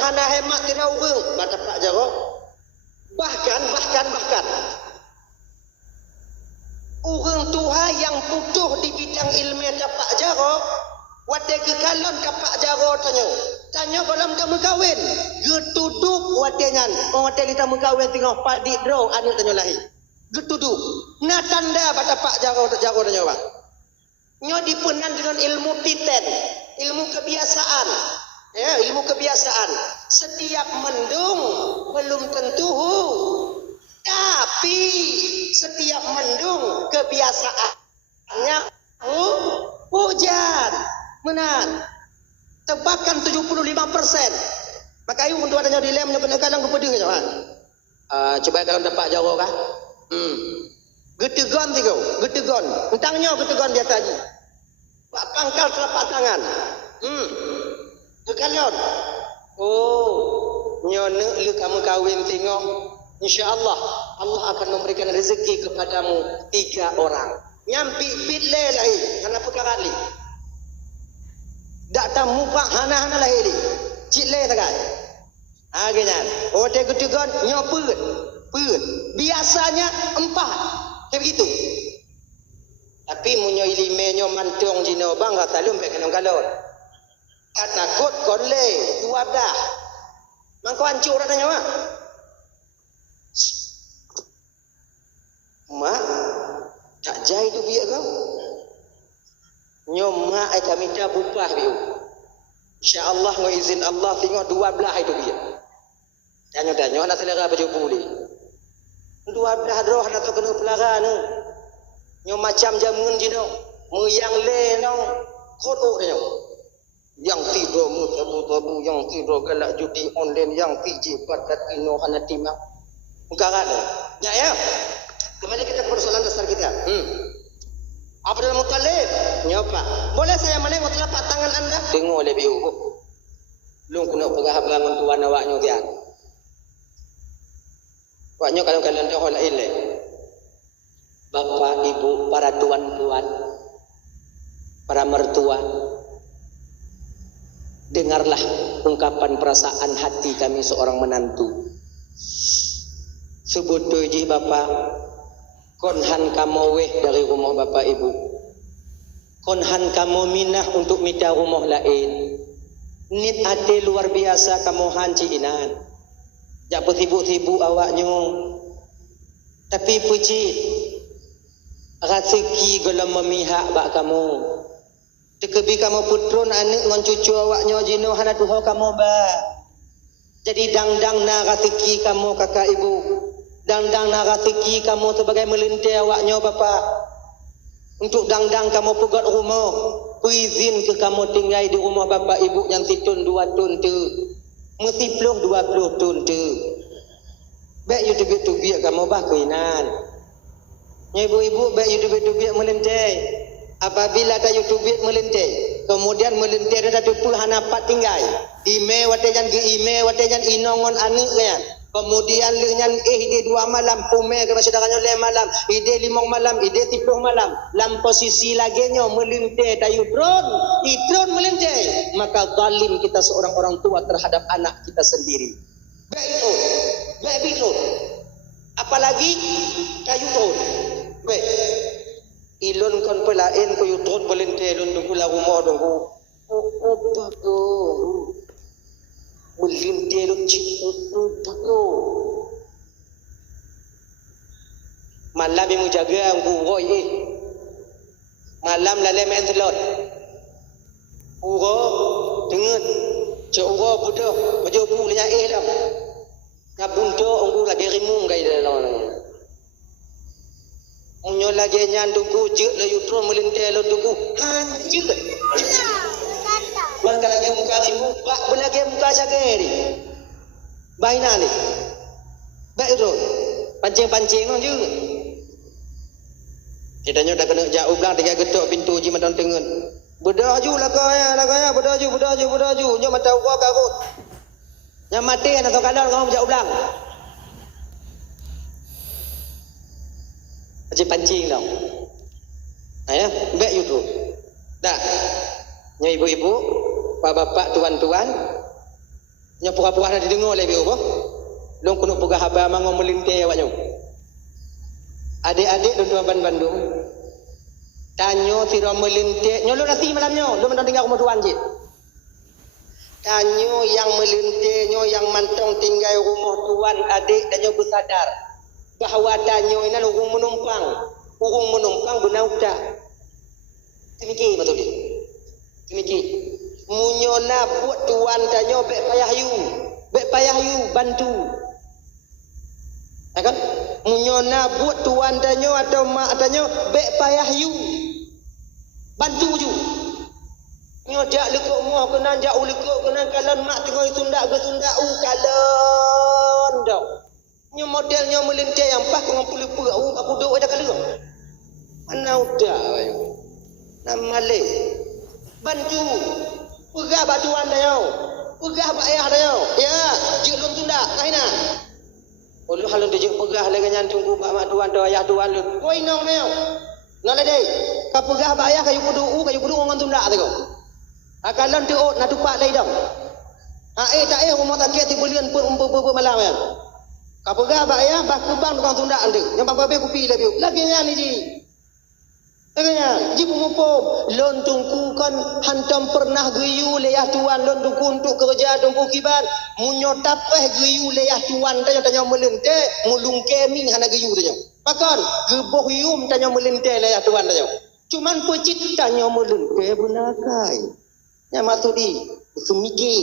hana hemat tina urang bata Pak Jarod. Bahkan urang tuha yang putuh di bidang ilmu Pak Jarod, wate kekalon ka Pak Jarod tanya balam kamu kawin getuduk watengan wate kita mengkawin tengok Pak Didro anu tanya lahir getuduk na tanda bata Pak Jarod tanya Pak nyo dipenan dengan ilmu titen ilmu kebiasaan ya ilmu kebiasaan setiap mendung belum tentu tapi setiap mendung kebiasaannya hujan menan tebakan 75%. Maka ayu untuk adanya dilem nyo kena kadang kepedeng nya coba kalau dapat Jawa kah getegon tigo getegon entangnya getegon dia tadi pak pangkal telapak tangan kekalion nyone lu kamu kawin tengok insyaallah Allah akan memberikan rezeki kepadamu 3 orang nyampi bitle lahi karena perkara li dak tamu pak hana lahir cik le takai agenyan ode getegon nyoput biasanya 4 kayak begitu tapi munyo ilime nyo mantung jino bang kata lu mbek kalon takut kole 12 mangko hancur adanya mak tak jai tu biak kau nyoma ai kami dah bupah biu insyaallah ngo izin Allah tengok 12 itu dia danyo nak selera baju puli 12 roh nak kena pelara nu nyo macam jamun jino muyang le no kodo danyo yang tidur tabu yang tidur galak judi online yang piji padat ino hanatima perkara ya kembali kita ke persoalan dasar kita Abdul Muttalib nyoba boleh saya menengok telapak tangan anda tengok lebih lu kena pegah bangun tuan awaknya dia awaknya kalau kalian dah hol ile bapak ibu para tuan-tuan para mertua dengarlah ungkapan perasaan hati kami seorang menantu sebetulnya bapak konhan kamu weh dari rumah bapak ibu konhan kamu minah untuk minta rumah lain nit ade luar biasa kamu hanci inan jak sibuk-sibuk awaknya tapi puji rezeki gelam memihak bak kamu tekebi kamu putron anak ngon cucu awaknya jino hana tuho kamu ba jadi dang-dang na rezeki kamu kakak ibu dang-dang naratiki kamu sebagai melintai awaknya bapa untuk dang-dang kamu pegat rumah izin ke kamu tinggal di rumah bapa ibu yang titun 2 tun tu mesti peluh 20 tun tu baik you tubik kamu bah kuinan ibu-ibu baik you tubik melintai apabila kayu tubik melintai kemudian melintai ada tupul hanapat tinggal ime watejan ge ime watejan inongon anu kan kemudian lengan ide 2 malam pume ke saudaranya 5 malam ide 5 malam ide 10 malam dalam posisi laginya melintai tayu drone melintai maka zalim kita seorang orang tua terhadap anak kita sendiri baik itu apalagi kayu drone baik ilon kon pelain kayu drone melintai ilon tunggu la rumah tunggu melintai lu cipu malam yang menjaga angku roy malam lalai main telur uro dengan cak uro budak baju bu lenya lam ngabunto angku lagi rimung gai dalam munyo lagi nyandungku je la yutro melintai lu tunggu hanjir maka lagi muka ribu bak belagi muka sageri baina ni baik tu pancing-pancing non je kita dah kena jauh belang 3 getok pintu ji madan tengen bedaju lagaya bedaju nyo mata gua karut nya mati ana sokadar kamu jauh belang pancing dong ya baik you tu dah nya ibu-ibu bapak-bapak, tuan-tuan, Nya pura-pura dah didengar lebih apa? Long kuno pegah haba mango melintai awaknya. Adik-adik tuan-tuan Bandung. Tanyo tira melintai, nyo lu nasi malamnya, lu mentang tinggal rumah tuan je. Tanyo yang melintai, nyo yang mantong tinggal rumah tuan adik dan nyo bersadar bahawa tanyo ini urung menumpang benar udah. Demikian betul dia. Demikian. Munyona buat tuan tanyo bek payah yu bantu. Ya kan? Munyona buat tuan tanyo atau mak tanyo bek payah yu bantu ju. Nyo jak lekuk muah kena jak lekuk kena kalon mak tengoi sundak ke sundak kalon dak. Nyo modelnya melintai yang pas dengan puluh aku duk ada kali. Mana udah ayo. Nama le. Bantu. Pegah bak tuan tayo. Pegah bak ayah tayo. Ya, jek lun sundak kahina. Ulu halun dijek pegah le ganyan tunggu bak mak tuan tayo ayah tuan lu. Koi nong tayo. Nolai deh. Ka pegah bak ayah kayu kudu ngon sundak tayo. Akalan tuot na tupak lai dong. Tak rumah tak tibulian pun malam ya. Kapega ba ya ba kubang tukang tunda ande. Yang babe kupi lagi nya ni ji. Tengahnya ji pumupom lontungku kan hantam pernah geyu leyah tuan lontungku untuk kerja tungku kiban munyotap geyu leyah tuan tanya melente mulung keming hana geyu tanya. Pakan geboh yum tanya melente leyah tuan tanya. Cuman pecit tanya melente benakai. Yang maksud di sumiki